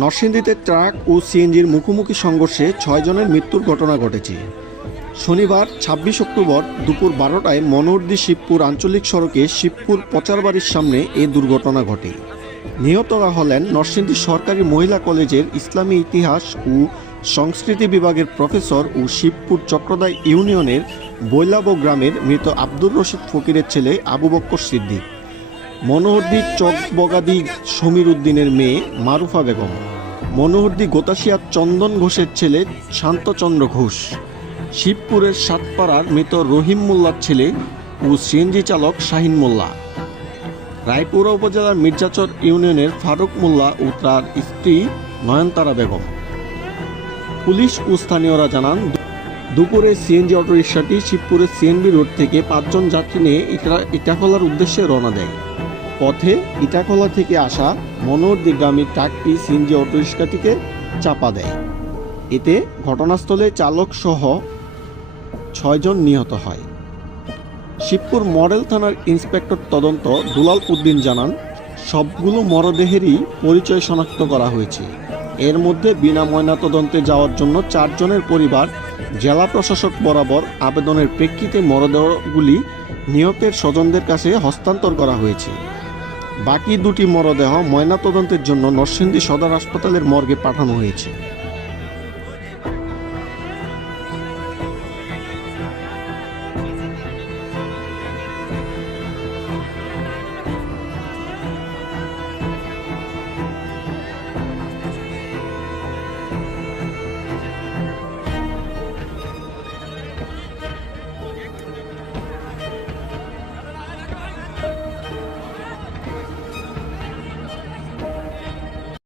নরসিংদীতে ট্রাক ও সিএনজির মুখোমুখি সংঘর্ষে ছয়জনের মৃত্যুর ঘটনা ঘটেছে। শনিবার, ছাব্বিশ অক্টোবর দুপুর বারোটায় মনোহরদী শিবপুর আঞ্চলিক সড়কে শিবপুর পচারবাড়ির সামনে এ দুর্ঘটনা ঘটে। নিহতরা হলেন নরসিংদী সরকারি মহিলা কলেজের ইসলামী ইতিহাস ও সংস্কৃতি বিভাগের প্রফেসর ও শিবপুর চক্রদায় ইউনিয়নের বৈলাব গ্রামের মৃত আব্দুর রশিদ ফকিরের ছেলে আবু বক্কর সিদ্দিক। মনোহরদি চকবগাদি সমীর উদ্দিনের মেয়ে মারুফা বেগম। মনোহরদি গোতাশিয়ার চন্দন ঘোষের ছেলে শান্তচন্দ্র ঘোষ। শিবপুরের সাতপাড়ার মৃত রহিম মোল্লার ছেলে ও সিএনজি চালক শাহিন মোল্লা। রায়পুরা উপজেলার মির্জাচর ইউনিয়নের ফারুক মোল্লা ও তার স্ত্রী নয়নতারা বেগম। পুলিশ ও স্থানীয়রা জানান, দুপুরে সিএনজি অটোরিকশাটি শিবপুরের সিএনবি রোড থেকে পাঁচজন যাত্রী নিয়ে ইটা- ইটাখলার উদ্দেশ্যে রওনা দেয়। পথে ইটাখলা থেকে আসা মনোহরদিগ্রামী ট্রাকটি সিএনজি অটোরিকশাটিকে চাপা দেয়। এতে ঘটনাস্থলে চালক সহ ছয়জন নিহত হয়। শিবপুর মডেল থানার ইন্সপেক্টর তদন্ত দুলাল উদ্দিন জানান, সবগুলো মরদেহেরই পরিচয় শনাক্ত করা হয়েছে। এর মধ্যে বিনা ময়নাতদন্তে যাওয়ার জন্য চারজনের পরিবার জেলা প্রশাসক বরাবর আবেদনের প্রেক্ষিতে মরদেহগুলি নিহতের স্বজনদের কাছে হস্তান্তর করা হয়েছে। বাকি দুটি মরদেহ ময়নাতদন্তের জন্য নরসিংদী সদর হাসপাতালের মর্গে পাঠানো হয়েছে।